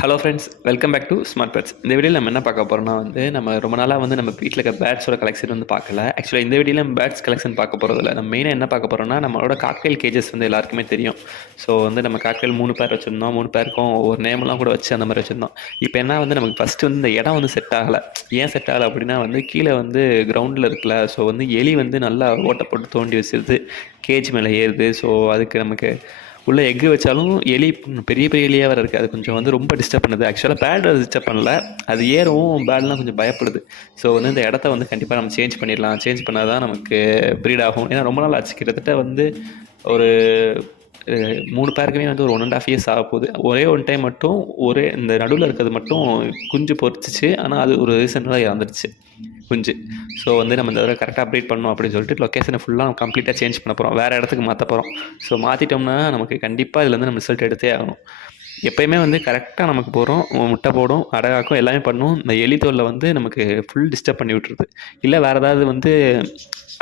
Hello friends, welcome back to Smart Pads. இந்த வீடியோவில் நம்ம என்ன பார்க்க போகிறோம்னா நம்ம ரொம்ப நாளாக நம்ம வீட்டில் இருக்க பேட்ஸோட கலெக்ஷன் பார்க்கல. ஆக்சுவலாக இந்த வீடியோவில் நம்ம பேட்ஸ் கலெக்ஷன் பார்க்க போகிறதில்ல. நம்ம மெயினாக என்ன பார்க்க போகிறோம்னா நம்மளோட காக்டெயில் கேஜஸ் எல்லாருக்குமே தெரியும். ஸோ நம்ம காக்டெயில் 3 பேர் வச்சுருந்தோம். 3 பேருக்கும் ஒரு நேமெல்லாம் கூட வச்சு அந்த மாதிரி வச்சுருந்தோம். இப்போ என்ன நமக்கு ஃபஸ்ட்டு இந்த இடம் செட் ஆகலை. ஏன் செட் ஆகலை அப்படின்னா கீழே கிரவுண்டில் இருக்குல்ல. ஸோ எலி நல்லா ஓட்டை போட்டு தோண்டி வச்சிருது, கேஜ் மேலே ஏறுது. ஸோ அதுக்கு நமக்கு உள்ளே எக்கு வச்சாலும் எலி பெரிய பெரிய எலியாக வேறு இருக்குது. அது கொஞ்சம் ரொம்ப டிஸ்டர்ப் பண்ணுது. ஆக்சுவலாக பேட் டிஸ்டர்ப் பண்ணல, அது ஏறவும் பேட்லாம் கொஞ்சம் பயப்படுது. ஸோ இந்த இடத்த கண்டிப்பாக நம்ம சேஞ்ச் பண்ணிடலாம். சேஞ்ச் பண்ணால் தான் நமக்கு ப்ரீட் ஆகும். ஏன்னா ரொம்ப நாள் ஆச்சு, கிட்டத்தட்ட ஒரு 3 பேருக்குமே ஒரு 1.5 இயர்ஸ் ஆக போகுது. ஒரே ஒன் டைம் மட்டும் இந்த நடுவில் இருக்கிறது மட்டும் குஞ்சு பொறிச்சிச்சு. ஆனால் அது ஒரு ரீசன்லாம் இறந்துடுச்சு குஞ்சு. ஸோ நம்ம இந்த தடவை கரெக்டாக அப்டேட் பண்ணணும் அப்படின்னு சொல்லிட்டு லொக்கேஷனை ஃபுல்லாக கம்ப்ளீட்டாக சேஞ்ச் பண்ண போகிறோம். வேறு இடத்துக்கு மாற்ற போகிறோம். ஸோ மாற்றிட்டோம்னா நமக்கு கண்டிப்பாக இதில் நம்ம ரிசல்ட் எடுத்தே ஆகணும். எப்போயுமே கரெக்டாக நமக்கு போகிறோம், முட்டை போடும், அடகாக்கும், எல்லாமே பண்ணும். இந்த எலி தோலில் நமக்கு ஃபுல் டிஸ்டர்ப் பண்ணி விட்டுருது. இல்லை வேறு ஏதாவது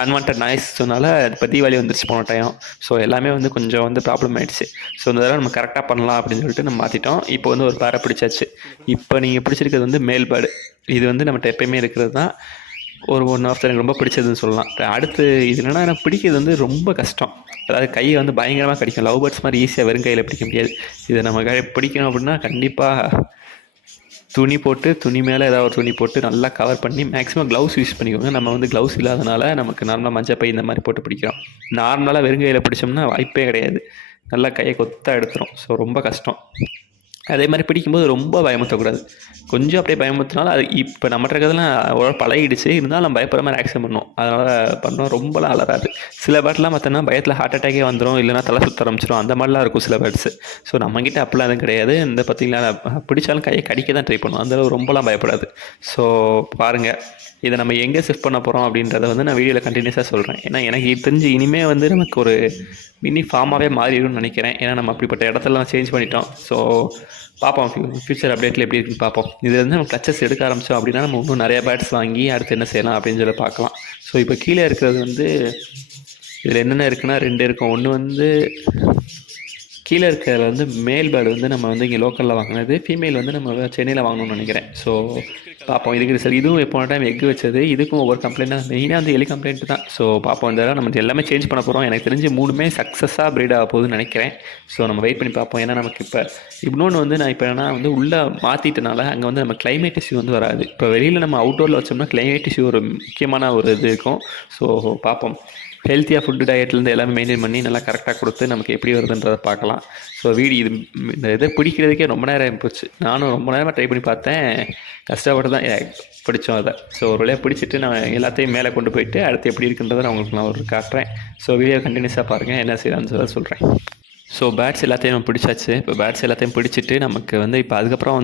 அன்வான்ட் நாய்ஸ் சொன்னால இப்போ தீபாவளி வந்துருச்சு போன டைம். ஸோ எல்லாமே கொஞ்சம் ப்ராப்ளம் ஆகிடுச்சு. ஸோ இந்த தடவை நம்ம கரெக்டாக பண்ணலாம் அப்படின்னு சொல்லிட்டு நம்ம மாற்றிட்டோம். இப்போ ஒரு பேரை பிடிச்சாச்சு. இப்போ நீங்கள் பிடிச்சிருக்கிறது மேல் பேர்டு. இது நம்மகிட்ட எப்பயுமே இருக்கிறது தான். ஒன் ஆஃப் எனக்கு ரொம்ப பிடிச்சதுன்னு சொல்லலாம். அடுத்து இது என்னென்னா, எனக்கு பிடிக்கிறது ரொம்ப கஷ்டம். அதாவது கையை பயங்கரமாக கடிக்கும். லவ் பேர்ட்ஸ் மாதிரி ஈஸியாக வெறும் கையில் பிடிக்க முடியாது. இதை நம்ம பிடிக்கணும் அப்படின்னா கண்டிப்பாக துணி மேலே ஏதாவது ஒரு துணி போட்டு நல்லா கவர் பண்ணி மேக்ஸிமம் க்ளவுஸ் யூஸ் பண்ணிக்கோங்க. நம்ம க்ளவுஸ் இல்லாதனால நமக்கு நார்மலாக மஞ்சள் பை இந்த மாதிரி போட்டு பிடிக்கிறோம். நார்மலாக வெறுங்கையில் பிடிச்சோம்னா வாய்ப்பே கிடையாது. நல்லா கையை கொத்தா எடுத்துரும். ஸோ ரொம்ப கஷ்டம். அதே மாதிரி பிடிக்கும்போது ரொம்ப பயமுறுத்தக்கூடாது. கொஞ்சம் அப்படியே பயமுறுத்தினாலும் அது இப்போ நம்மகிட்ட இருக்கிறதுலாம் ஒரு பழகிடுச்சு. இருந்தாலும் நம்ம பயப்படுற மாதிரி ஆக்ஷன் பண்ணுவோம். அதனால் பண்ணோம். ரொம்பலாம் அலறாது. சில பேர்ட்லாம் பார்த்தோன்னா பயத்தில் ஹார்ட் அட்டாக்கே வந்துடும், இல்லைனா தலை சுற்ற ஆரம்பிச்சிடும். அந்த மாதிரிலாம் இருக்கும் சில பேர்ட்ஸு. ஸோ நம்மக்கிட்ட அப்படிலாம் எதுவும் கிடையாது. இந்த பார்த்திங்களா, பிடிச்சாலும் கையை கடிக்க தான் ட்ரை பண்ணுவோம். அந்தளவு ரொம்பலாம் பயப்படாது. ஸோ பாருங்கள், இதை நம்ம எங்கே ஷிஃப்ட் பண்ண போகிறோம் அப்படின்றத நான் வீடியோவில் கண்டினியூஸாக சொல்கிறேன். ஏன்னா எனக்கு இது தெரிஞ்சு இனிமேல் நமக்கு ஒரு மினி ஃபார்மாகவே மாறிடும்னு நினைக்கிறேன். ஏன்னா நம்ம அப்படிப்பட்ட இடத்தெல்லாம் சேஞ்ச் பண்ணிட்டோம். ஸோ பார்ப்போம், ஃபியூச்சர் அப்டேட்டில் எப்படி இருக்குன்னு பார்ப்போம். இது நம்ம கிளச்சஸ் எடுக்க ஆரம்பித்தோம் அப்படின்னா நம்ம இன்னும் நிறையா பேட்ஸ் வாங்கி அடுத்து என்ன செய்யலாம் அப்படின்னு சொல்லி பார்க்கலாம். ஸோ இப்போ கீழே இருக்கிறது இதில் என்னென்ன இருக்குன்னா 2 இருக்கும். ஒன்று கீழே இருக்கிறதுல மேல் பேர்டு நம்ம இங்கே லோக்கலில் வாங்கினது. ஃபீமேல் நம்ம சென்னையில் வாங்கணும்னு நினைக்கிறேன். ஸோ பார்ப்போம். இதுக்கு சார் இதுவும் எப்போ டைம் எக் வச்சது. இதுக்கும் ஒவ்வொரு கம்ப்ளைண்ட்டாக மெயினாக எலி கம்ப்ளைண்ட் தான். ஸோ பார்ப்போம். இந்த நம்ம எல்லாமே சேஞ்ச் பண்ண போகிறோம். எனக்கு தெரிஞ்சு 3மே சக்ஸஸாக ப்ரீட் ஆக போகுதுன்னு நினைக்கிறேன். ஸோ நம்ம வெயிட் பண்ணி பார்ப்போம். ஏன்னா நமக்கு இப்போ இன்னொன்று நான் இப்போ என்ன உள்ளே மாற்றிட்டனால அங்கே நம்ம கிளைமேட் இஷ்யூ வராது. இப்போ வெளியில் நம்ம அவுட்டோரில் வச்சோம்னா கிளைமேட் இஷ்யூ ஒரு முக்கியமான ஒரு இது இருக்கும். ஸோ பார்ப்போம். ஹெல்த்தியாக ஃபுட்டு டயட்லேருந்து எல்லாமே மெயின்டைன் பண்ணி நல்லா கரெக்டாக கொடுத்து நமக்கு எப்படி வருதுன்றதை பார்க்கலாம். ஸோ இந்த இதை பிடிக்கிறதுக்கே ரொம்ப நேரம் போச்சு. நானும் ரொம்ப நேரமாக ட்ரை பண்ணி பார்த்தேன். கஷ்டப்பட்டு தான் பிடிச்சோம் அதை. ஸோ ஒரு வழியாக பிடிச்சிட்டு நான் எல்லாத்தையும் மேலே கொண்டு போயிட்டு அடுத்து எப்படி இருக்குன்றதை நான் உங்களுக்கு நான் காட்டுறேன். ஸோ வீடியோ கண்டினியூஸாக பாருங்கள், என்ன செய்யலான்னு சொல்கிறேன். ஸோ பேட்ஸ் எல்லாத்தையும் நம்ம பிடிச்சாச்சு. இப்போ பேட்ஸ் எல்லாத்தையும் பிடிச்சிட்டு நமக்கு இப்போ அதுக்கப்புறம்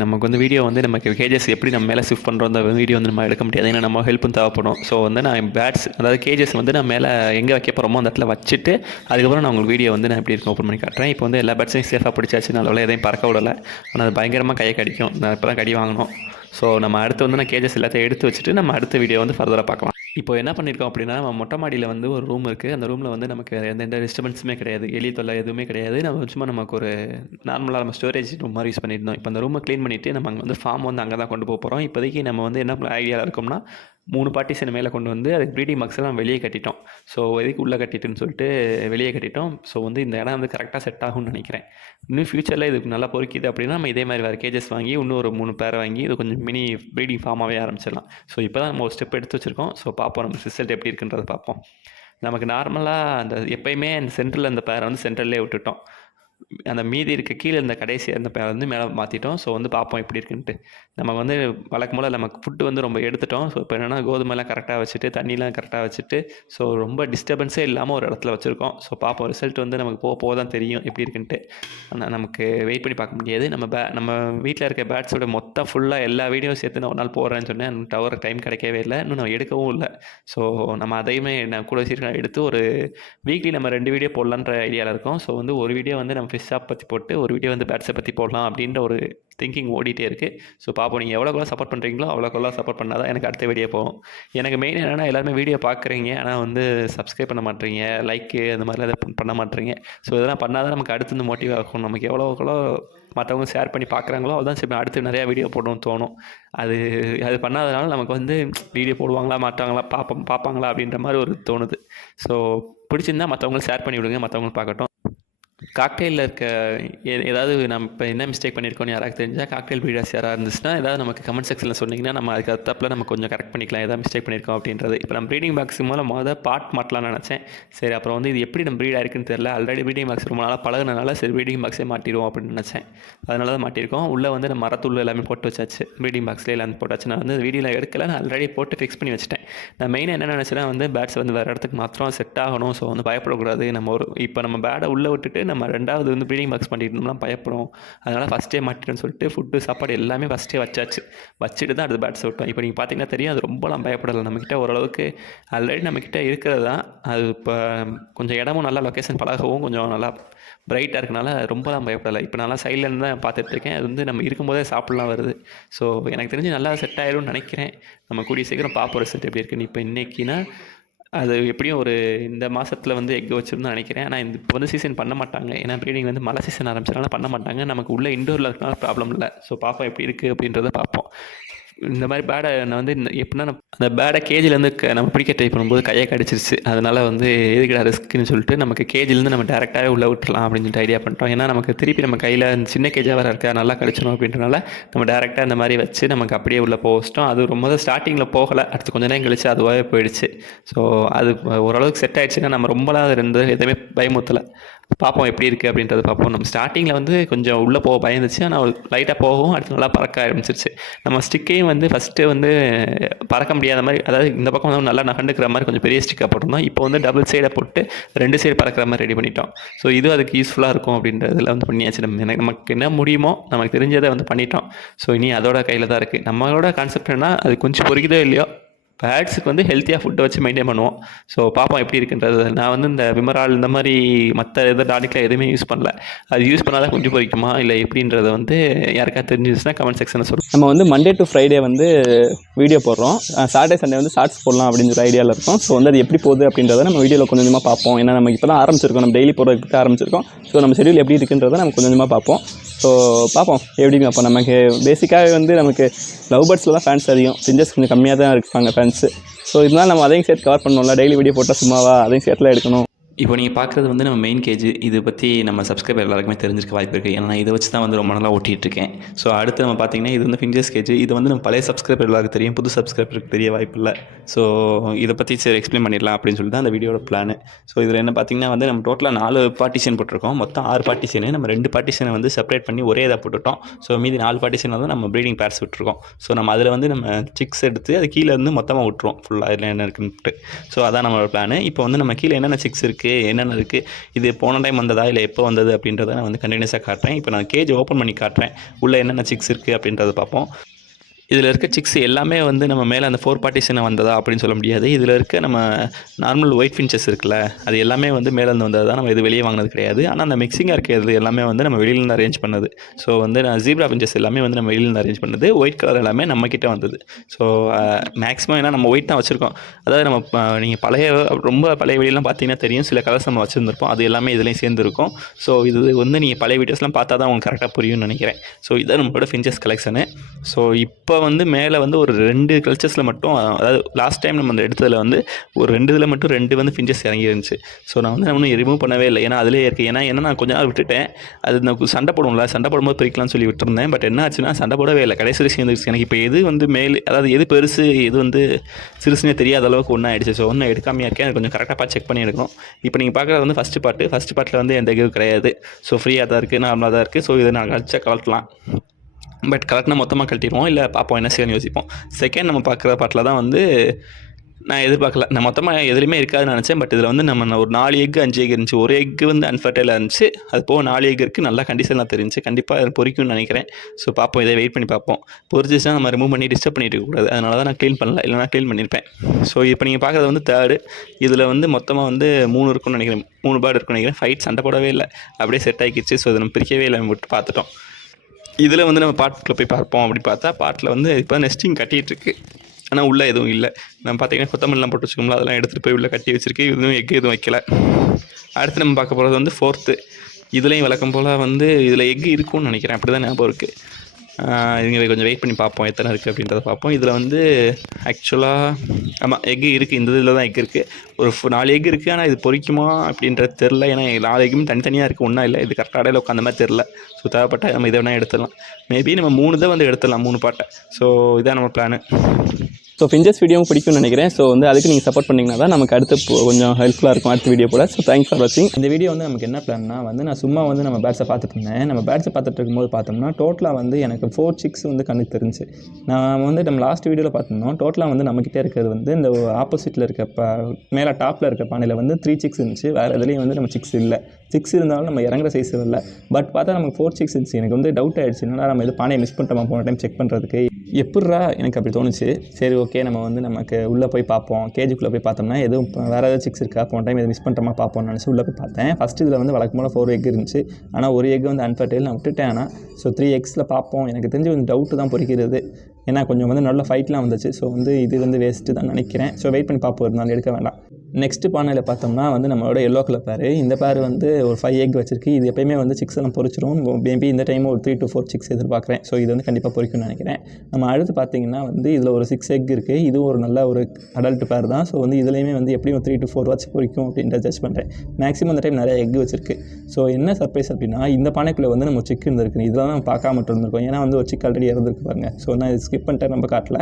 நமக்கு வீடியோ நமக்கு கேஜஸ் எப்படி நம்ம மேலே ஷிஃப்ட் பண்ணுறோம் அந்த வீடியோ நம்ம எடுக்க முடியாது. ஏன்னா நம்ம ஹெல்ப்பும் தேவைப்படும். ஸோ நான் பேட்ஸ் அதாவது கேஜஸ் நான் மேலே எங்கே வைக்க போகிறோமோ அந்த இடத்துல வச்சுட்டு அதுக்கப்புறம் நான் உங்களுக்கு வீடியோ நான் எப்படி இருக்கும் ஓப்பன் பண்ணி காட்டுறேன். இப்போ எல்லா பேட்ஸையும் சேஃபாக பிடிச்சாச்சு. நல்ல எதையும் பறக்க விடலை. ஆனால் அது பயங்கரமாக கையை கடிக்கும். நான் இப்போ தான் கடி வாங்கணும். ஸோ நம்ம அடுத்து நான் கேஜஸ் எல்லாத்தையும் எடுத்து வச்சுட்டு நம்ம அடுத்த வீடியோ ஃபர்தராக பார்க்கலாம். இப்போ என்ன பண்ணியிருக்கோம் அப்படின்னா, நம்ம மொட்டை மாடியில் ஒரு ரூம் இருக்குது. அந்த ரூமில் நமக்கு எந்த டிஸ்டர்பன்ஸுமே கிடையாது. எலி தொல்லை எதுவுமே கிடையாது. நம்ம சும்மா நமக்கு ஒரு நார்மலாக நம்ம ஸ்டோரேஜ் ரூம் மாதிரி யூஸ் பண்ணியிருந்தோம். இப்போ அந்த ரூமை க்ளீன் பண்ணிவிட்டு நம்ம அங்கே ஃபார்ம் அங்கே தான் கொண்டு போகிறோம். இப்போதைக்கு நம்ம என்ன ஐடியாவில் இருக்கோம்னா 3 பார்ட்டிஷன் மேலே கொண்டு அதுக்கு ப்ரீடிங் பாக்ஸ் எல்லாம் வெளியே கட்டிட்டோம். ஸோ எதுக்கு உள்ளே கட்டிட்டுன்னு சொல்லிட்டு வெளியே கட்டிட்டோம். ஸோ இந்த இடம் கரெக்டாக செட் ஆகும்னு நினைக்கிறேன். இன்னும் ஃபியூச்சரில் இதுக்கு நல்லா பொறுக்கிது அப்படின்னா நம்ம இதே மாதிரி வேறு கேஜஸ் வாங்கி இன்னும் ஒரு 3 பேரை வாங்கி இது கொஞ்சம் மினி ப்ரீடிங் ஃபார்மாகவே ஆரம்பிச்சிடலாம். ஸோ இப்போ தான் நம்ம ஒரு ஸ்டெப் எடுத்து வச்சுருக்கோம். ஸோ பார்ப்போம், நம்ம ரிசல்ட் எப்படி இருக்குன்றதை பார்ப்போம். நமக்கு நார்மலாக அந்த எப்போயுமே அந்த சென்டரில் அந்த பேரை சென்டர்லேயே விட்டுட்டோம். அந்த மீதி இருக்க கீழே இந்த கடைசி அந்த பேரை மேலே மாற்றிட்டோம். ஸோ பார்ப்போம் எப்படி இருக்குன்ட்டு. நம்ம வழக்கம் போல் நமக்கு ஃபுட்டு ரொம்ப எடுத்துட்டோம். ஸோ இப்போ என்னென்னா கோதுமைலாம் கரெக்டாக வச்சுட்டு தண்ணிலாம் கரெக்டாக வச்சுட்டு ஸோ ரொம்ப டிஸ்டர்பன்ஸே இல்லாமல் ஒரு இடத்துல வச்சுருக்கோம். ஸோ பார்ப்போம், ரிசல்ட் நமக்கு போக தான் தெரியும் எப்படி இருக்குன்ட்டு. ஆனால் நமக்கு வெயிட் பண்ணி பார்க்க முடியாது. நம்ம வீட்டில் இருக்க பேட்ஸோட மொத்தம் ஃபுல்லாக எல்லா வீடியோவும் சேர்த்து நான் ஒரு நாள் போடுறேன்னு சொன்னேன். டவர் டைம் கிடைக்கவே இல்லை. இன்னும் நான் எடுக்கவும் இல்லை. ஸோ நம்ம அதையுமே நான் கூட வச்சுருக்கேன் எடுத்து ஒரு வீக்லி நம்ம 2 வீடியோ போடலான்ற ஐடியாவில் இருக்கோம். ஸோ ஒரு வீடியோ நம்ம நம்ம ஃபிஷ் ஷாப் பற்றி போட்டு ஒரு வீடியோ வந்து பேட்ஸை பற்றி போடலாம் அப்படின்ற ஒரு திங்கிங் ஓடிட்டே இருக்குது. ஸோ பார்ப்போம், நீங்கள் எவ்வளோக்கெல்லாம் சப்போர்ட் பண்ணுறீங்களோ அவ்வளோக்கெல்லாம் சப்போர்ட் பண்ணால் தான் எனக்கு அடுத்த வீடியோ போகும். எனக்கு மெயின் என்னென்னா எல்லாருமே வீடியோ பார்க்குறீங்க, ஆனால் வந்து சப்ஸ்கிரைப் பண்ண மாட்டேறீங்க, லைக்கு அந்த மாதிரிலாம் எதை பண்ண மாட்டேறீங்க. ஸோ இதெல்லாம் பண்ணால் தான் நமக்கு அடுத்து வந்து மோட்டிவ் ஆகும். நமக்கு எவ்வளோக்கெவ்வளோ மற்றவங்க ஷேர் பண்ணி பார்க்குறாங்களோ அதுதான் சரி அடுத்து நிறையா வீடியோ போடணும்னு தோணும். அது பண்ணாதனால நமக்கு வந்து வீடியோ போடுவாங்களா மாட்டாங்களா பார்ப்பாங்களா அப்படின்ற மாதிரி ஒரு தோணுது. ஸோ பிடிச்சிருந்தா மற்றவங்களும் ஷேர் பண்ணி விடுங்க, மற்றவங்களும் பார்க்கட்டும். காக்டெயிலில் இருக்க ஏதாவது நம்ம இப்போ என்ன மிஸ்டேக் பண்ணியிருக்கோன்னு யாராவது தெரிஞ்சால் காக்டெயில் ப்ரீடர்ஸ் யாராக இருந்துச்சுன்னா ஏதாவது நமக்கு கமெண்ட் செக்ஷனில் சொன்னிங்கன்னா நம்ம அதுக்கு அத்தப்பில் நம்ம கொஞ்சம் கரெக்ட் பண்ணிக்கலாம் ஏதாவது மிஸ்டேக் பண்ணியிருக்கோம் அப்படின்றது. இப்போ நம்ம ப்ரீடிங் பாக்ஸ் மூலம் பாட் மாட்டலாம்னு நினச்சேன். சரி அப்புறம் வந்து இது எப்படி நம்ம ப்ரீட் ஆயிருக்குன்னு தெரியல. ஆல்ரெடி ப்ரீடிங் பாக்ஸ் ரொம்ப நாளாக பழகுனால சரி ப்ரீடிங் பாக்ஸே மாட்டிடுவோம் அப்படின்னு நினச்சேன். அதனால தான் மாட்டியிருக்கோம். உள்ளே வந்து நம்ம மரத்துள்ள எல்லாமே போட்டு வச்சாச்சு, ப்ரீடிங் பாக்ஸ்லேயே எல்லாமே போட்டாச்சு. நான் வந்து வீடியோவில் எடுக்கல, நான் ஆல்ரெடி போட்டு ஃபிக்ஸ் பண்ணி வச்சுட்டேன். நான் மெயினாக என்ன நினச்சேன்னா வந்து பேட்ஸ் வந்து வேறு இடத்துக்கு மாத்திரம் செட் ஆகணும். ஸோ வந்து பயப்படக்கூடாது. இப்போ நம்ம பேடை உள்ளே விட்டுட்டு நம்ம ரெண்டாவது வந்து ப்ரீடிங் பாக்ஸ் பண்ணிட்டோம்னா பயப்படும். அதனால் ஃபஸ்ட்டே மாட்டிட்டோன்னு சொல்லிட்டு ஃபுட்டு சாப்பாடு எல்லாமே ஃபஸ்ட்டே வச்சுட்டு தான் அடுத்த பேட்ஸ் விட்டோம். இப்போ நீங்கள் பார்த்தீங்கன்னா தெரியும், அது ரொம்பலாம் பயப்படலை. நம்மக்கிட்ட ஓரளவுக்கு ஆல்ரெடி நம்மக்கிட்ட இருக்கிறது தான். அது இப்போ கொஞ்சம் இடமும் நல்லா லொக்கேஷன் பழகவும் கொஞ்சம் நல்லா பிரைட்டாக இருக்கனால ரொம்பலாம் பயப்படலை. இப்போ நல்லா சைட்லேருந்து தான் பார்த்துட்ருக்கேன். அது வந்து நம்ம இருக்கும்போதே சாப்பிட்லாம் வருது. ஸோ எனக்கு தெரிஞ்சு நல்லா செட் ஆகிடும்னு நினைக்கிறேன். நம்ம கூடிய சீக்கிரம் பார்ப்போம் ரிசல்ட் எப்படி இருக்குன்னு. இப்போ இன்றைக்கினா அது எப்படியும் ஒரு இந்த மாதத்தில் வந்து எக் வச்சிருந்தா நினைக்கிறேன். ஆனால் இப்போ வந்து சீசன் பண்ண மாட்டாங்க, ஏன்னா ப்ரீடிங் வந்து மழை சீசன் ஆரம்பிச்சதுனால பண்ண மாட்டாங்க. நமக்கு உள்ள இண்டோரில் இருக்கனால ப்ராப்ளம் இல்லை. ஸோ பார்ப்போம் எப்படி இருக்குது அப்படின்றத பார்ப்போம். இந்த மாதிரி பேடை நான் வந்து எப்படின்னா அந்த பேடை கேஜிலேருந்து நம்ம பிடிக்க ட்ரை பண்ணும்போது கையை கடிச்சிருச்சு. அதனால் வந்து எதுக்கிட ரிஸ்க்குன்னு சொல்லிட்டு நமக்கு கேஜிலேருந்து நம்ம டேரெக்டாகவே உள்ளே விட்டுலாம் அப்படின்னு சொல்லிட்டு ஐடியா பண்ணிட்டோம். ஏன்னா நமக்கு திருப்பி நம்ம கையில் சின்ன கேஜாக வேறு இருக்கா, நல்லா கடிச்சிடும் அப்படின்றனால நம்ம டேரெக்டாக இந்த மாதிரி வச்சு நமக்கு அப்படியே உள்ளே போச்சிட்டோம். அது ரொம்ப ஸ்டார்டிங்கில் போகலை, அடுத்து கொஞ்சம் நேரம் கழிச்சு அதுவாகவே போயிடுச்சு. ஸோ அது ஓரளவுக்கு செட் ஆகிடுச்சுன்னா நம்ம ரொம்பலாம் இருந்து எதுவுமே பயமுத்தலை. பார்ப்போம் எப்படி இருக்குது அப்படின்றத பார்ப்போம். நம்ம ஸ்டார்டிங்கில் வந்து கொஞ்சம் உள்ளே போக பயந்துச்சு, ஆனால் லைட்டாக போகவும் அடுத்து நல்லா பறக்க ஆரம்பிச்சிருச்சு. நம்ம ஸ்டிக்கையும் வந்து ஃபஸ்ட்டு வந்து பறக்க முடியாத மாதிரி, அதாவது இந்த பக்கம் வந்து நல்லா நகண்டுக்கிற மாதிரி கொஞ்சம் பெரிய ஸ்டிக்காக போட்டிருந்தோம். இப்போ வந்து டபுள் சைடை போட்டு 2 சைடு பறக்கிற மாதிரி ரெடி பண்ணிட்டோம். ஸோ இது அதுக்கு யூஸ்ஃபுல்லாக இருக்கும் அப்படின்றதில் வந்து பண்ணியாச்சு. நமக்கு என்ன முடியுமோ நமக்கு தெரிஞ்சதை வந்து பண்ணிட்டோம். ஸோ இனி அதோட கையில் தான் இருக்குது. நம்மளோட கான்செப்ட் என்ன, அது கொஞ்சம் பொறுக்குதோ இல்லையோ பேட்ஸுக்கு வந்து ஹெல்த்தியாக ஃபுட்டை வச்சு மெயின்டைன் பண்ணுவோம். ஸோ பார்ப்போம் எப்படி இருக்குன்றது. நான் வந்து இந்த விமரால் இந்த மாதிரி மற்ற டானிக்கில் எதுவுமே யூஸ் பண்ணல. அது யூஸ் பண்ணாதான் குஞ்சு பொரிக்குமா இல்லை எப்படின்றத வந்து யாருக்காவது தெரிஞ்சிச்சுன்னா கமெண்ட் செக்ஷனில் சொல்லுங்கள். நம்ம வந்து மண்டே டு ஃப்ரைடே வந்து வீடியோ போடுறோம். சாட்டர்டே சண்டே வந்து ஷார்ட்ஸ் போடலாம் அப்படின்னு ஒரு ஐடியாவில் இருக்கும். ஸோ வந்து அது எப்படி போகுது அப்படின்றத நம்ம வீடியோவில் கொஞ்சம் கொஞ்சமாக பார்ப்போம். ஏன்னா நம்ம இப்போ தான் ஆரம்பிச்சிருக்கோம், நம்ம டெய்லி போடுறதுக்கு ஆரம்பிச்சிருக்கோம். ஸோ நம்ம ஷெடியூல் எப்படி இருக்குன்றதை நம்ம கொஞ்சம் கொஞ்சமாக பார்ப்போம். ஸோ பார்ப்போம் எப்படிங்க. அப்போ நமக்கு பேசிக்காகவே வந்து நமக்கு லவ் பேர்ட்ஸில் தான் ஃபேன்ஸ் அதிகம், ஃபிஞ்சஸ் கொஞ்சம் கம்மியாக தான் இருப்பாங்க ஃபேன்ஸு. ஸோ இதனால் நம்ம அதையும் சேர்த்து கவர் பண்ணணும்ல, டெய்லி வீடியோ போட்டால் சும்மாவா, அதையும் சேர்த்துல எடுக்கணும். இப்போ நீங்கள் பார்க்குறது வந்து நம்ம மெயின் கேஜ். இதை பற்றி நம்ம சப்ஸ்கிரைபர் எல்லாருக்குமே தெரிஞ்சிருக்க வாய்ப்பு இருக்குது. ஏன்னா இதை வச்சு தான் வந்து ரொம்ப நாளாக ஓட்டிகிட்ருக்கேன். ஸோ அடுத்து நம்ம பார்த்திங்கன்னா இது வந்து ஃபிஞ்சஸ் கேஜ். இது வந்து நம்ம பழைய சப்ஸ்கிரைபர் எல்லாருக்கும் தெரியும், புது சப்ஸ்கிரைபருக்கு தெரிய வாய்ப்பு இல்லை. ஸோ இதை பற்றி சரி எக்ஸ்பிளைன் பண்ணிடலாம் அப்படின்னு சொல்லிட்டு தான் அந்த வீடியோட பிளான். ஸோ இதில் என்ன பார்த்திங்கன்னா வந்து நம்ம டோட்டலாக 4 பார்ட்டிஷன் போட்டிருக்கோம். மொத்தம் 6 பார்ட்டிஷனு. நம்ம 2 பார்ட்டிஷனை வந்து செப்பரேட் பண்ணி ஒரே இதாக போட்டுவிட்டோம். ஸோ மீதி 4 பார்ட்டிஷன் வந்து நம்ம ப்ரீடிங் பேர்ஸ் விட்டுருக்கோம். ஸோ நம்ம அதில் வந்து நம்ம சிக்ஸ் எடுத்து அது கீழே இருந்து மொத்தமாக விட்டுருவோம் ஃபுல்லாக இதில் என்ன இருக்குன்ட்டு. ஸோ அதான் நம்மளோட பிளான். இப்போ வந்து நம்ம கீழே என்னென்ன சிக்ஸ் இருக்குது, என்னென்ன இருக்குது, இது போன டைம் வந்ததா இல்லை எப்போ வந்தது அப்படின்றத நான் வந்து கண்டினியூஸாக காட்டுறேன். இப்போ நான் கேஜ் ஓப்பன் பண்ணி காட்டுறேன், உள்ளே என்னென்ன சிக்ஸ் இருக்குது அப்படின்றத பார்ப்போம். இதில் இருக்க சிக்ஸ் எல்லாமே வந்து நம்ம மேலே அந்த 4 பார்ட்டிஷனை வந்ததா அப்படின்னு சொல்ல முடியாது. இதில் இருக்க நம்ம நார்மல் ஒயிட் ஃபின்ச்சஸ் இருக்குல்ல, அது எல்லாமே வந்து மேலேருந்து வந்தது தான், நம்ம இது வெளியே வாங்கினது கிடையாது. ஆனால் அந்த மிக்சிங்காக இருக்கிறது எல்லாமே வந்து நம்ம வெளியிலேருந்து அரேஞ்ச் பண்ணது. ஸோ வந்து நான் ஜீப்ரா ஃபின்ச்சஸ் எல்லாமே வந்து நம்ம வெளியிலேருந்து அரேஞ்ச் பண்ணது. ஒயிட் கலர் எல்லாமே நம்மக்கிட்ட வந்தது. ஸோ மேக்ஸிமம் ஏன்னா நம்ம ஒயிட் தான் வச்சுருக்கோம். அதாவது நம்ம நீங்கள் ரொம்ப பழைய வீடியோலாம் பார்த்தீங்கன்னா தெரியும், சில கலர்ஸ் நம்ம வச்சுருந்துருப்போம், அது எல்லாமே இதுலேயும் சேர்ந்துருக்கும். ஸோ இது வந்து நீங்கள் பழைய வீடியோஸ்லாம் பார்த்தா தான் உங்களுக்கு கரெக்டாக புரியும்னு நினைக்கிறேன். ஸோ இதான் நம்மளோட ஃபின்ச்சஸ் கலெக்ஷனு. ஸோ இப்போ வந்து மேலே வந்து ஒரு 2 கல்ச்சர்ஸில் மட்டும், அதாவது லாஸ்ட் டைம் நம்ம அந்த எடுத்ததில் வந்து ஒரு 2 இதில் மட்டும் 2 வந்து ஃபின்ச்சஸ் இறங்கி இருந்துச்சு. ஸோ நான் வந்து ஒன்றும் ரிமூவ் பண்ணவே இல்லை, ஏன்னா அதிலே இருக்குது. ஏன்னா நான் கொஞ்ச நாள் விட்டுட்டேன். அது நான் சண்டை போடுவோம்ல, சண்டை போடும்போது பிரிக்கலாம்னு சொல்லி விட்டுருந்தேன். பட் என்ன ஆச்சுன்னா சண்டை போடவே இல்லை, கடைசி வரைக்கும் சேர்ந்துருச்சு. எனக்கு இப்போ எது வந்து மேலே, அதாவது எது பெருசு எது வந்து சிறுசுனே தெரியாத அளவுக்கு ஒன்றா ஆகிடுச்சு. ஸோ ஒன்றும் எடுக்காமையாக இருக்கேன், கொஞ்சம் கரெக்டாக செக் பண்ணி எடுக்கணும். இப்போ நீங்கள் பார்க்குறது வந்து ஃபஸ்ட்டு பார்ட்டில் வந்து எந்த இதுவும் கிடையாது. ஸோ ஃப்ரீயாக தான் இருக்குது, நார்மலாக தான் இருக்குது. ஸோ இதை நான் கலட்டலாம். பட் கலட்டினா மொத்தமாக கழட்டிடுவோம், இல்லை பார்ப்போம் என்ன செய்யணும்னு யோசிப்போம். செகண்ட் நம்ம பார்க்குற பாட்டில் தான் வந்து நான் எதிர்பார்க்கல. நான் மொத்தமாக எதுலையுமே இருக்காதுன்னு நினச்சேன். பட் இதில் வந்து நம்ம ஒரு 4 எக் 5 எக் இருந்துச்சு. ஒரு எக் வந்து அன்ஃபர்டைலாக இருந்துச்சு. அது போக 4 எக் இருக்குது. நல்லா கண்டிஷன்லாம் தெரிஞ்சுச்சு. கண்டிப்பாக அது பொரிக்கும்னு நினைக்கிறேன். ஸோ பார்ப்போம், இதை வெயிட் பண்ணி பார்ப்போம். பொரிச்சிச்சுன்னா நம்ம ரிமூவ் பண்ணி டிஸ்டர்ப் பண்ணிட்டு இருக்கக்கூடாது. அதனால தான் நான் க்ளீன் பண்ணல, இல்லைனா க்ளீன் பண்ணியிருப்பேன். ஸோ இப்போ நீங்கள் பார்க்குறது வந்து தேர்டு. இதில் வந்து மொத்தமாக வந்து 3 இருக்குன்னு நினைக்கிறேன். 3 பேர்டு இருக்குன்னு நினைக்கிறேன். ஃபைட் சண்டை போடவே இல்லை, அப்படியே செட் ஆகிக்கிச்சு. ஸோ இதை நம்ம பிரிக்கவே இல்லை, விட்டு பார்த்துட்டோம். இதில் வந்து நம்ம பாட்டில் போய் பார்ப்போம். அப்படி பார்த்தா பாட்டில் வந்து இப்போ நெஸ்டிங் கட்டிகிட்ருக்கு. ஆனால் உள்ளே எதுவும் இல்லை. நம்ம பார்த்தீங்கன்னா கொத்தமல்லாம் போட்டு வச்சுக்கோங்களா, அதெல்லாம் எடுத்துகிட்டு போய் உள்ளே கட்டி வச்சுருக்கு. இதுவும் எக்கு எதுவும் வைக்கல. அடுத்து நம்ம பார்க்க போகிறது வந்து 4th. இதுலேயும் வழக்கம் போல் வந்து இதில் எக்கு இருக்கும்னு நினைக்கிறேன். அப்படி தான் ஞாபகம் இருக்குது. இங்கே கொஞ்சம் வெயிட் பண்ணி பார்ப்போம் எத்தனை இருக்குது அப்படின்றத பார்ப்போம். இதில் வந்து ஆக்சுவலாக ஆமாம் எக்கு இருக்குது. இந்த இதில் தான் எக்கு இருக்குது. ஒரு 4 எக்கு இருக்குது. ஆனால் இது பொரிக்குமா அப்படின்றது தெரில. ஏன்னா 4 எக்குமே தனித்தனியாக இருக்குது, ஒன்றா இல்லை. இது கரெக்டாக இடையில உட்காந்த மாதிரி தெரில. ஸோ தேவைப்பட்டால் நம்ம இதை வேணால் எடுத்துடலாம். மேபி நம்ம 3 தான் வந்து எடுத்துடலாம், 3 பாட்டை. ஸோ இதான் நம்ம பிளானு. ஸோ ஃபிஞ்சஸ் வீடியோவும் பிடிக்கும்னு நினைக்கிறேன். ஸோ வந்து அதுக்கு நீங்கள் சப்போர்ட் பண்ணிங்கன்னா தான் நமக்கு அடுத்து கொஞ்சம் ஹெல்ப்ஃபுல்லாக இருக்கும் அடுத்த வீடியோ போல். ஸோ தேங்க்ஸ் ஃபார் வாட்சிங். இந்த வீடியோ வந்து நமக்கு என்ன பிளான்னா வந்து நான் சும்மா வந்து நம்ம பேட்ஸை பார்த்துட்டு இருந்தேன். நம்ம பேட்ஸை பார்த்துட்டு இருக்கும்போது பார்த்தோம்னா டோட்டலாக வந்து எனக்கு 4 chicks வந்து கண்ணுக்கு தெரிஞ்சு. நான் வந்து நம்ம லாஸ்ட் வீடியோவில் பார்த்தோம்னா டோட்டலாக வந்து நம்மக்கிட்டே இருக்கிறது வந்து இந்த ஆப்போசிட்டில் இருக்க மேலே டாப்பில் இருக்க பானையில் வந்து 3 chicks இருந்துச்சு. வேறு எதுலேயும் வந்து நம்ம சிக்ஸ் இல்லை. 6 இருந்தாலும் நம்ம இறங்குற சைஸ் இல்லை. பட் பார்த்தா நமக்கு 4 chicks இருந்துச்சு. எனக்கு வந்து டவுட் ஆகிடுச்சு, என்னடா நம்ம இது பானையை மிஸ் பண்ணிட்டோமா போன டைம் செக் பண்ணுறதுக்கு. எப்பட்றா எனக்கு அப்படி தோணுச்சு. சரி ஓகே, நம்ம வந்து நமக்கு உள்ளே போய் பார்ப்போம். கேஜுக்குள்ளே போய் பார்த்தோம்னா எதுவும் வேறு ஏதாவது சிக்ஸ் இருக்கா, போன டைம் எது மிஸ் பண்ணுறோமா பார்ப்போம்னு நினச்சி உள்ளே போய் பார்த்தேன். ஃபஸ்ட்டு இதில் வந்து வழக்கம் போல் 4 எக் இருந்துச்சு. ஆனால் ஒரு எக் வந்து அன்ஃபர்டைல் நான் விட்டுட்டேன். ஆனால் ஸோ 3 எக்ஸில் பார்ப்போம். எனக்கு தெரிஞ்சு கொஞ்சம் டவுட்டு தான் பொறிக்கிறது. ஏன்னா கொஞ்சம் வந்து நல்ல ஃபைட்லாம் வந்துச்சு. ஸோ வந்து இது வந்து வேஸ்ட்டு தான் நினைக்கிறேன். ஸோ வெயிட் பண்ணி பார்ப்போம், இருந்தாலும் எடுக்க வேண்டாம். நெக்ஸ்ட்டு பானையில் பார்த்தோம்னா வந்து நம்மளோட எல்லோ கலர் பேர். இந்த பேர் வந்து ஒரு 5 எக் வச்சிருக்கு. இது எப்பயுமே வந்து சிக்ஸ் எல்லாம் பொரிச்சிடும். மேபி இந்த டைம் ஒரு 3 to 4 chicks எதிர்பார்க்குறேன். ஸோ இது வந்து கண்டிப்பாக பொரிக்கும்னு நினைக்கிறேன். நம்ம அடுத்து பார்த்தீங்கன்னா வந்து இதில் ஒரு 6 எக் இருக்குது. இதுவும் ஒரு நல்ல ஒரு அடல்ட் பேர் தான். ஸோ வந்து இதுலேயுமே வந்து எப்படியும் 3 to 4 வாட்ச் பொரிக்கும் அப்படின்ற ஜட்ஜ் பண்ணுறேன். மேக்ஸிமம் இந்த டைம் நிறைய எக் வச்சிருக்கு. ஸோ என்ன சர்ப்ரைஸ் அப்படின்னா இந்த பானைக்குள்ளே வந்து நம்ம சிக் இருந்திருக்கு. இதெல்லாம் நம்ம பார்க்காம இருந்திருக்கோம். ஏன்னா வந்து ஒரு சிக் ஆல்ரெடி இறந்துருக்கு பாருங்க. ஸோ நான் இது ஸ்கிப் பண்ணிட்டேன், நம்ம காட்டல.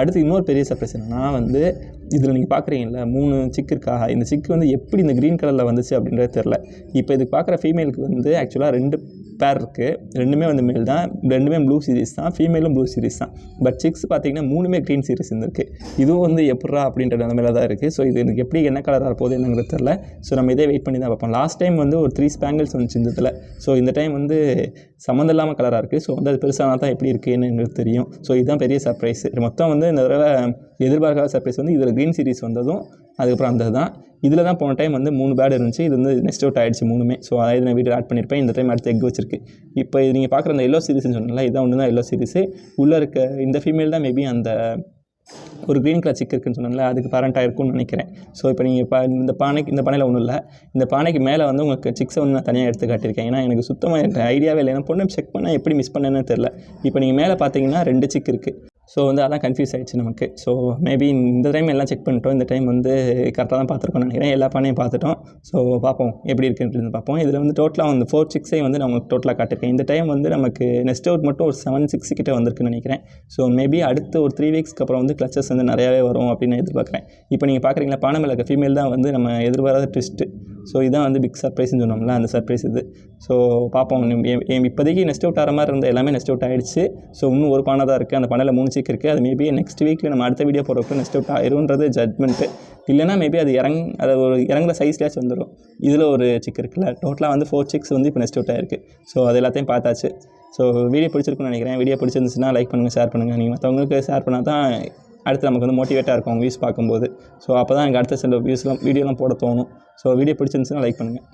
அடுத்து இன்னொரு பெரிய சர்ப்ரைஸ் என்னன்னா வந்து இதில் நீங்கள் பார்க்குறீங்களா 3 சிக் இருக்கா. இந்த சிக் வந்து எப்படி இந்த க்ரீன் கலரில் வந்துச்சு அப்படின்றது தெரில. இப்போ இதுக்கு பார்க்குற ஃபீமேலுக்கு வந்து ஆக்சுவலாக 2 பேர் இருக்குது. 2மே வந்து மேல் தான். 2மே ப்ளூ சீரிஸ் தான். ஃபீமேலும் ப்ளூ சீரிஸ் தான். பட் சிக்ஸ் பார்த்தீங்கன்னா 3மே க்ரீன் சீரிஸ் இருந்திருக்கு. இதுவும் வந்து எப்படா அப்படின்ற நிலமையில தான் இருக்குது. ஸோ இது எனக்கு எப்படி என்ன கலராக போகுது என்னங்கிறது தெரில. ஸோ நம்ம இதே வெயிட் பண்ணி தான் பார்ப்போம். லாஸ்ட் டைம் வந்து ஒரு 3 ஸ்பேங்கிள்ஸ் வந்துச்சு இந்த இதில். ஸோ இந்த டைம் வந்து சம்மந்தம் இல்லாமல் கலராக இருக்குது. ஸோ வந்து அது பெருசாக தான் எப்படி இருக்குன்னு எங்களுக்கு தெரியும். ஸோ இதுதான் பெரிய சர்ப்ரைஸ். மொத்தம் வந்து இந்த தடவை எதிர்பார்க்காத சர்ப்ரைஸ் வந்து இதில் க்ரீன் சீரிஸ் வந்ததும் அதுக்கப்புறம் அந்த தான். இதில் தான் போன டைம் வந்து 3 பேர்டு இருந்துச்சு. இது வந்து நெக்ஸ்ட் அவுட் ஆகிடுச்சு 3மே. ஸோ அதாவது நான் வீடியோ ஆட் பண்ணியிருப்பேன். இந்த டைம் அடுத்து எக் வச்சிருக்கு. இப்போ இது நீங்கள் பார்க்குற அந்த எல்லோ சீரிஸ்னு சொன்னால இதான் ஒன்று தான் எல்லோ சீரிஸு. உள்ளே இருக்க இந்த ஃபீமேல் தான் மேபி அந்த ஒரு க்ரீன் கலர் சிக் இருக்குன்னு சொன்னால அதுக்கு பேரண்ட்டாக இருக்கும்னு நினைக்கிறேன். ஸோ இப்போ நீங்கள் இந்த பானையில் ஒன்றும் இல்லை. இந்த பானைக்கு மேலே வந்து உங்களுக்கு சிக்ஸை வந்து நான் தனியாக எடுத்து காட்டியிருக்கேன். ஏன்னா எனக்கு சுத்தமாக எனக்கு ஐடியாவே இல்லை. நான் பொண்ணு செக் பண்ணால் எப்படி மிஸ் பண்ணேன்னு தெரில. இப்போ நீங்கள் மேலே பார்த்தீங்கன்னா 2 சிக் இருக்குது. ஸோ வந்து அதான் கன்ஃபியூஸ் ஆகிடுச்சு நமக்கு. ஸோ மேபி இந்த டைம் எல்லாம் செக் பண்ணிட்டோம். இந்த டைம் வந்து கரெக்டாக தான் பார்த்துருக்கோம்னு நினைக்கிறேன். எல்லா பானையும் பார்த்துட்டோம். ஸோ பார்ப்போம் எப்படி இருக்குன்னு பார்ப்போம். இதில் வந்து டோட்டலாக வந்து 4 சிக்ஸை வந்து நான் உங்களுக்கு டோட்டலாக காட்டிருக்கேன். இந்த டைம் வந்து நமக்கு நெக்ஸ்ட் அவுட் மட்டும் ஒரு 7 6 கிட்டே வந்திருக்குன்னு நினைக்கிறேன். ஸோ மேபி அடுத்த ஒரு 3 வீக்ஸ்க்கு அப்புறம் வந்து கிளச்சஸ் வந்து நிறையாவே வரும் அப்படின்னு எதிர்பார்க்குறேன். இப்போ நீங்கள் பார்க்குறீங்களா பானை மேலே இருக்க ஃபீமேல் தான் வந்து நம்ம எதிர்பாராத ட்விஸ்ட்டு. ஸோ இதான் வந்து பிக் சர்ப்ரைஸ்ன்னு சொன்னோம்ல, அந்த சர்ப்ரைஸ் இது. ஸோ பார்ப்போம். இப்போதைக்கு நெக்ஸ்ட் அவுட் ஆகிற மாதிரி இருந்த எல்லாமே நெக்ஸ்ட் அவுட் ஆகிடுச்சு. ஸோ இன்னும் ஒரு பானை தான் இருக்குது. அந்த பானையில் 3 சிக் இருக்குது. அது மேபி நெக்ஸ்ட் வீக்கில் நம்ம அடுத்த வீடியோ போடுறப்போ நெக்ஸ்ட் அவுட் ஆயிருன்றது ஜட்மெண்ட்டு. இல்லைனா மேபி அது ஒரு இறங்குற சைஸ்லேயாச்சும் வந்துடும். இதில் ஒரு சிக் இருக்குல்ல, டோட்டலாக வந்து 4 சிக்ஸ் வந்து இப்போ நெக்ஸ்ட் அவுட் ஆயிருக்கு. ஸோ அது எல்லாத்தையும் பார்த்தாச்சு. ஸோ வீடியோ பிடிச்சிருக்குன்னு நினைக்கிறேன். வீடியோ பிடிச்சிருந்துச்சுன்னா லைக் பண்ணுங்கள், ஷேர் பண்ணுங்கள். நீங்கள் மற்றவங்களுக்கு ஷேர் பண்ணால் தான் அடுத்து நமக்கு வந்து மோட்டிவேட்டாக இருக்கும் அவங்க வியூஸ் பார்க்கும்போது. ஸோ அப்போ தான் எனக்கு அடுத்த சில வீடியோலாம் போட தோணும். ஸோ வீடியோ பிடிச்சிருந்துச்சுன்னா லைக் பண்ணுங்கள்.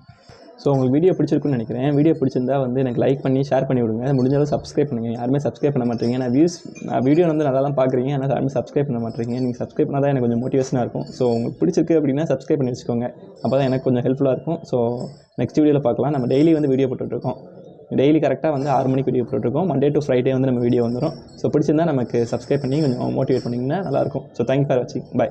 ஸோ உங்களுக்கு வீடியோ பிடிச்சிருக்குன்னு நினைக்கிறேன். வீடியோ பிடிச்சிருந்தா வந்து எனக்கு லைக் பண்ணி ஷேர் பண்ணி விடுங்க. முடிஞ்சாலும் சப்ஸ்கிரைப் பண்ணுங்கள். யாருமே சப்ஸ்கிரைப் பண்ண மாட்டேங்க. நான் வீடியோ வந்து நல்லா தான் பார்க்குறீங்க, ஆனால் யாருமே சப்ஸ்கிரைப் பண்ண மாட்டேங்க. நீங்கள் சப்ஸ்கிரைப் பண்ணால் தான் எனக்கு கொஞ்சம் மோட்டிவேஷனாக இருக்கும். ஸோ உங்களுக்கு பிடிச்சிருக்கு அப்படின்னா சப்ஸ்கிரைப் பண்ணி வச்சுக்கோங்க. அப்போ தான் எனக்கு கொஞ்சம் ஹெல்ப்ஃபுல்லாக இருக்கும். ஸோ நெக்ஸ்ட் வீடியோவில் பார்க்கலாம். நம்ம டெய்லி வந்து வீடியோ போட்டுட்ருக்கோம். டெய்லி கரெக்டாக வந்து 6 மணிக்கு வீடியோ போட்டுருக்கோம். மண்டே டு ஃப்ரைடே வந்து நம்ம வீடியோ வந்துடும். ஸோ பிடிச்சிருந்தா நமக்கு சப்ஸ்கிரைப் பண்ணி கொஞ்சம் மோட்டிவேட் பண்ணிங்கன்னா நல்லாயிருக்கும். ஸோ தேங்க்யூ ஃபார் வாட்சிங். பை.